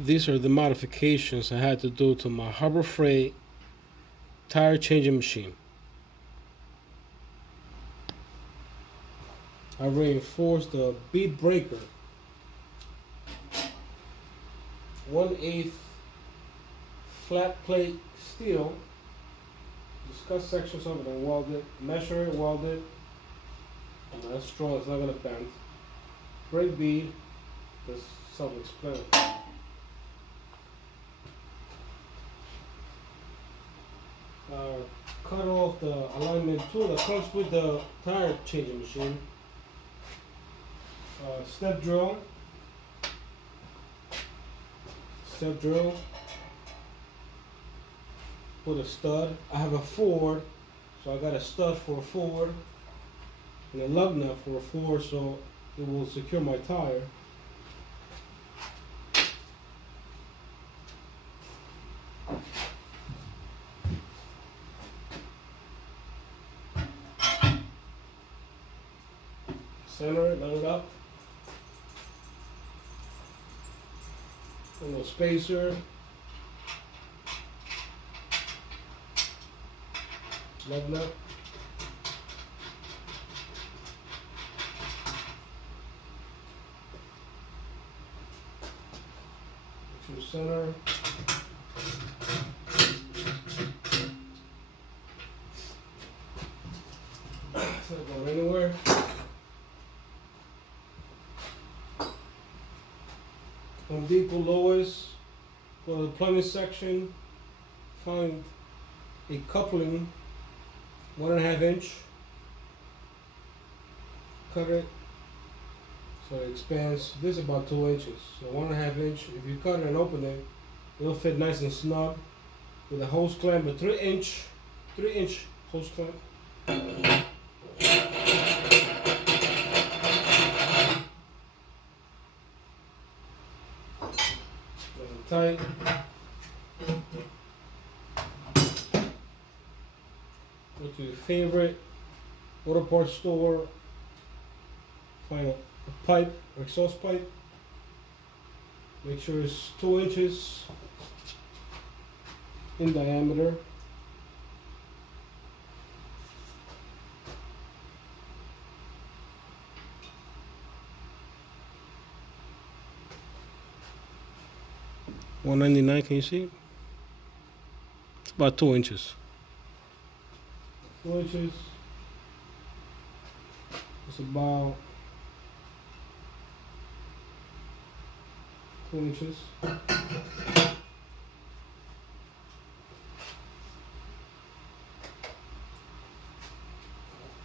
These are the modifications I had to do to my Harbor Freight tire changing machine. I reinforced the bead breaker 1/8 flat plate steel. Just cut sections of it and weld it. Measure it, weld it. And that's strong, it's not gonna bend. Brake bead, that's self-explanatory. Cut off the alignment tool that comes with the tire changing machine. Step drill. Put a stud. I have a forward, so I got a stud for a forward and a lug nut for a forward, so it will secure my tire. Center it, line it up. A little spacer. Lug nut. To center. It's not going anywhere. Home Depot Lois, go to the plumbing section, find a coupling 1.5 inch, cut it so it expands. This is about 2 inches, so 1.5 inch. If you cut it and open it, it'll fit nice and snug with a hose clamp, a 3 inch hose clamp. Tight. Go to your favorite auto parts store. Find a pipe or exhaust pipe. Make sure it's 2 inches in diameter. $1.99, can you see it? It's about 2 inches. 2 inches. It's about 2 inches.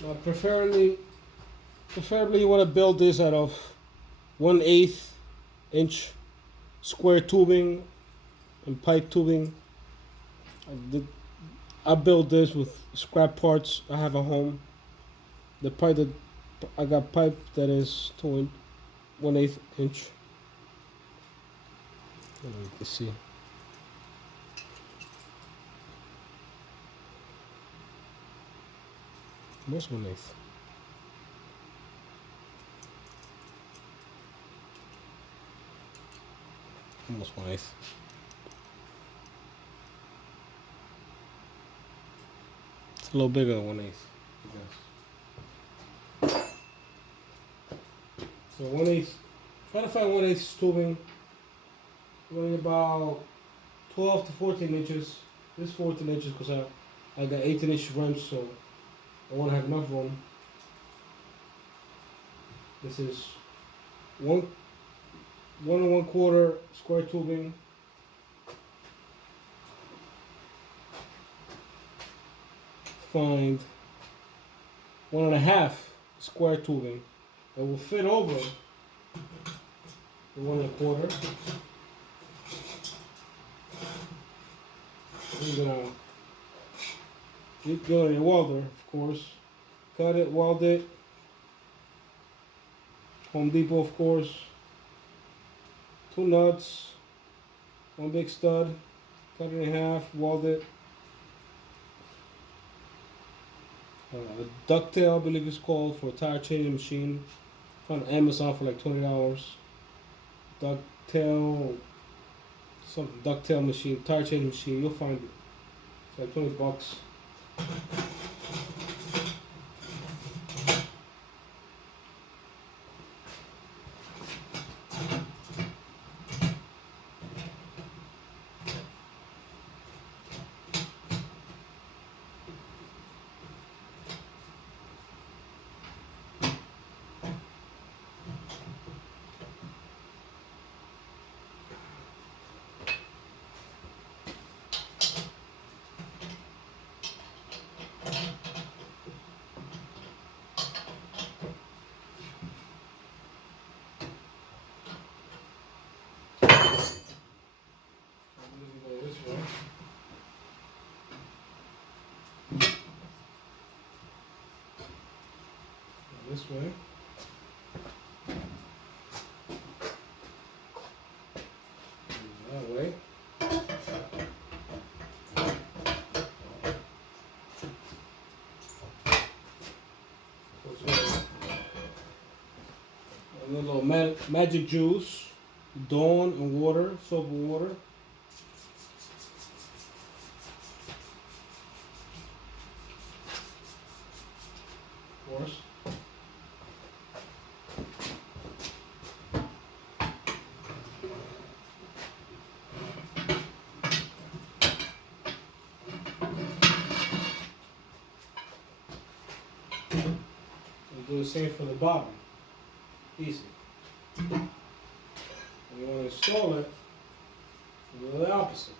Now preferably you want to build this out of 1/8 inch square tubing and pipe tubing. I built this with scrap parts I have at home. The pipe that I got pipe that is 1/8 inch. You can see. Most 1/8. Almost 1/8. It's a little bigger than 1/8. So 1/8. Try to find 1/8 tubing. Running about 12 to 14 inches. This 14 inches because I got 18-inch rims, so I want to have enough room. This is 1 1/4 square tubing. Find 1.5 square tubing that will fit over the 1 1/4. You're gonna get good on your welder, of course. Cut it, weld it. Home Depot, of course. 2 nuts, 1 big stud. Cut it in half, weld it. A ducktail, I believe it's called, for a tire changing machine. Found on Amazon for like $20. Ducktail something ducktail machine, tire change machine, you'll find it. It's like $20. Go this way. Go this way. That way. A little magic juice, Dawn and water, soap and water. Of course. And do the same for the bottom. Easy. When you want to install it, you do the opposite.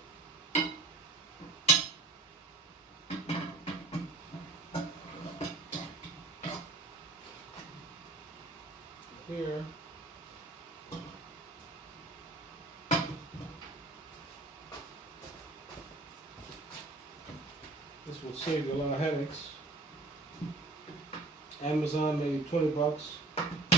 Here, this will save you a lot of headaches. Amazon, maybe $20.